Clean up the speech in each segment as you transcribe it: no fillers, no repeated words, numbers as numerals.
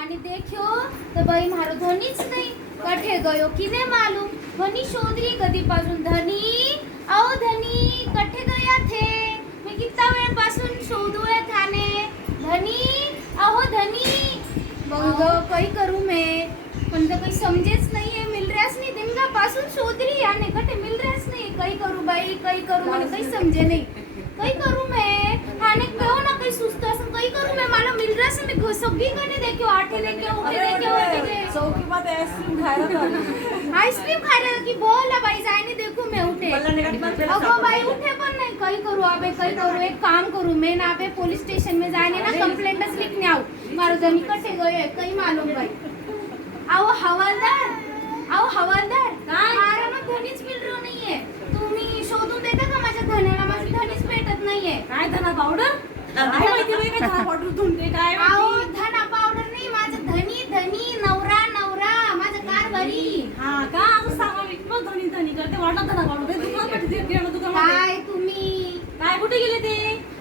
आणि देखो तो बाई मारो धनीच नाही. कठे गयो किने मालूम. धनी शोधरी कधीपासून. धनी आओ धनी कठे गया थे. मी कितना वेळपासून शोधूए थाने. धनी अहो धनी. बघ काही करू मैं पण तो काही समजेच नाहीये. मिल रहाच नाही. दिनगा पासून शोधरी याने कठे मिल रहाच नाही. काही करू बाई काही करू मला काही समजे नाही. काही करू मैं हाने कहो ना काही सुस्त असं काही करू मैं मला मिल रहाच नाही. मी सगळी कने देखो आठे देखो उठे देखो उठे चौकी मध्ये आईस्क्रीम खायला जातो. आईस्क्रीम खायला की बोला बाई जायने देखो मैं उठे. अगो बाई उठे पण नाही. काही करू अबे काही करू. एक काम करू मैं ना अबे पुलिस स्टेशन में जाने ना कंप्लेंटच लिखने आऊ. मारो धनी कटे गयो काही मालूम बाई. आओ हवालदार मारा ना धनीच मिल रहा नाहीये. तुम्ही शोधून देता का माझ्या धन्याला. माझं धनीच भेटत नाहीये. काय धना पावडर काय माहिती बाई काय धना पावडर धुंडे काय आओ माहिती. धना पावडर नाही. माझं धनी नवरा माझं कारभारी. हा का असं सांगा मी मग धनी करते वाटत धना पावडर दुकान भेटते किराणा दुकानामध्ये. काय तुम्ही काय कुठे गेले ते.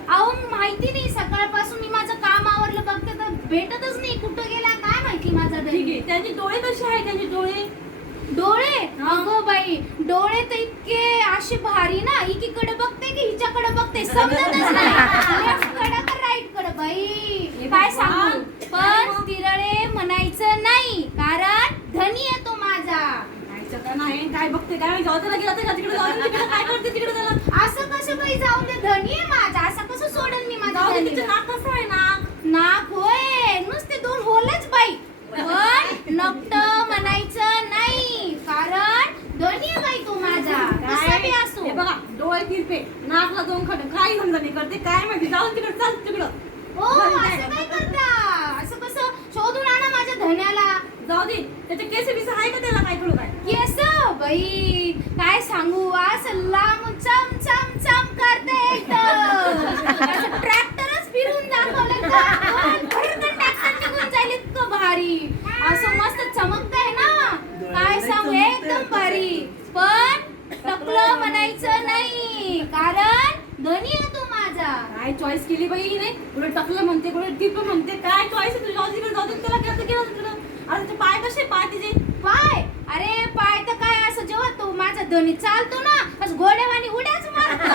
अहो माहिती नाही. सकाळपासून मी माझं काम आवरलं बघते तर भेटतच नाही. कुठं गेला काय माहिती माझा ठीक धनी. आहे त्यांचे डोळे कसे आहे त्यांचे डोळे. डोळे अगो बाई डोळे तर इतके असे भारी ना. एकीकडे बघते की हिच्याकडे बघते समजतच नाही. लेफ्ट कडे का राईट कडे बाई काय सांगू. पण तिरळे म्हणायचं नाही कारण धनी आहे तो माझा. काय चका नाही काय बघते काय जाऊ त्याला गेला तर तिकडे जाऊ तिकडे काय करते तिकडे त्याला. असं कसं बाई जाऊन दे. धनी आहे माझा. असं कसं सोडन मी माझ्या जाऊ दे धनीला? तिचं नाक कसं आहे नाक. नाक होय नुसते दोन होलच बाई. पण नकट म्हणायचं नाही कारण धनी आहे बाई तो माझा. कसं बी असो. हे बघा डोळे तिरपे नाकला दोन खडे काय समजा नाही करते काय माहिती. जाऊन तिकडे चाल तिकडं. हो असं काय करता. असं कसं शोधून आणा माझ्या धन्याला. जाऊ दे त्याचे केस बिस आहे का त्याला काय थोडं काय. केस बाई काय सांगू. असं लांब चम चम चम करते एकदम. ट्रॅक्टरच फिरून दाखवलं का. ट्रॅक्टर निघून जाईल इतकं भारी. असं मस्त चमकतंय ना. काय सांगू एकदम भारी. पण टकलं म्हणायचं नाही कारण धनी आहे तो माझा. काय चॉईस केली बाई नाही. पुढे टकलं म्हणते पुढे टिप म्हणते काय चॉईस आहे तुझी. जाऊ तिकडे जाऊ दे त्याला गेलं गेलं तिकडं. अरे तुझे पाय कसे पाय तिचे. पाय अरे पाय तर काय असं जेव्हा तो माझा धनी चालतो ना असं घोड्यावानी उड्याच मारतो.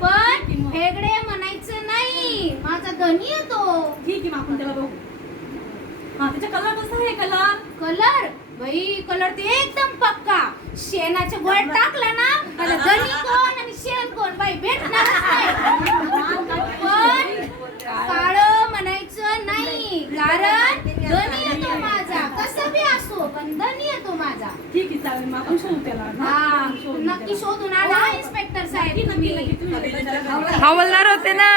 पण हेगडे म्हणायचं नाही. माझा धनी आहे तो. ठीक आहे मग आपण त्याला बघू. हा त्याचा कलर कसा आहे कलर. कलर बाई कलर ते एकदम पक्का. शेणाचे गोळ टाकला ना त्याला धनी कोण आणि शेण कोण बाई भेटणारच नाही. पण काळं म्हणायचं नाही कारण धनी आहे तो माझा. कसं बी असो पण धनी आहे तो माझा. ठीक आहे चालेल मग आपण शोधू त्याला. हा नक्की शोधून आणा इन्स्पेक्टर साहेब. नक्की नक्की नक्की तुम्ही हवालदार होते ना.